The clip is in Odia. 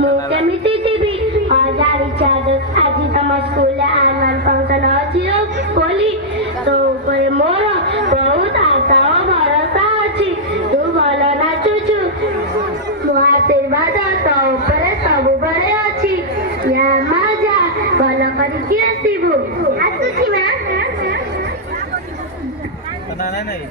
ମୁଁ କେମିତି ଯିବି ଜାଣିଛ ଆଜି ତମ ସ୍କୁଲରେ ଆନୁଆଲ ଫଙ୍କସନ ଅଛି ବୋଲି ତୋ ଉପରେ ମୋର ବହୁତ ଆଶା ଓ ଭରସା ଅଛି। ତୁ ଭଲ ନାଚୁଛୁ, ମୋ ଆଶୀର୍ବାଦ ତୋ ଉପରେ ସବୁବେଳେ ଅଛି। ୟା ମା ଯା ଭଲ କରିକି ଆସିବୁ। ଆସୁଛି ମା। ନାଇଁ